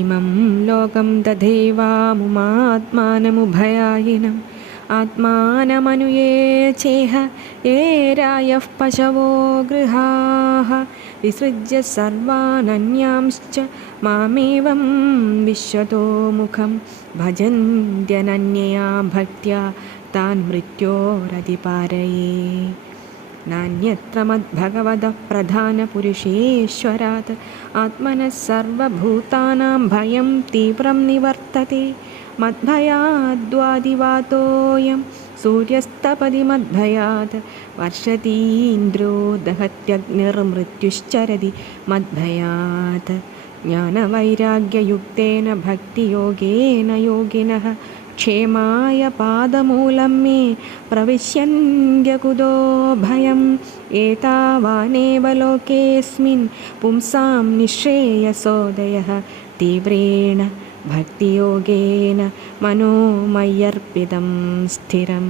ഇമം ലോകം തഥൈവാമുമാത്മാനമുഭയായിനം ആത്മാനമനുയേചേഹ യേ രായഃ പശവോ ഗൃഹാഃ വിസൃജ്യ സർവാനന്യാംശ്ച മാമേവം വിശ്വതോ മുഖം ഭജന്ത്യനന്യയാ ഭക്ത്യാ താൻ മൃത്യോരതിപാരയേ. നാന്യത്ര മദ്ഭഗവതഃ പ്രധാനപുരുഷേശ്വരാത് ആത്മനഃ സർവഭൂതാനാം ഭയം തീവ്രം നിവർത്തത്തെ. മദ്ഭയാദ്വാദിവാതോയം സൂര്യസ്തപതി മദ്ഭയാത് വർഷതീന്ദ്രോ ദഹത്യഗ്നിർമൃത്യുശ്ചരതി മദ്ഭയാത്. ജ്ഞാനവൈരാഗ്യയുക്തേന ഭക്തിയോഗേന യോഗിനഃ ക്ഷേമായ പാദമൂലം മേ പ്രവിശ്യന്ത്യകുതോ ഭയം. ഏതാവാനേവ ലോകേസ്മിൻ പുംസാം നിശ്രേയസോദയഃ തീവ്രേണ ഭക്തിയോഗേന മനോമയ്യർപ്പിതം സ്ഥിരം.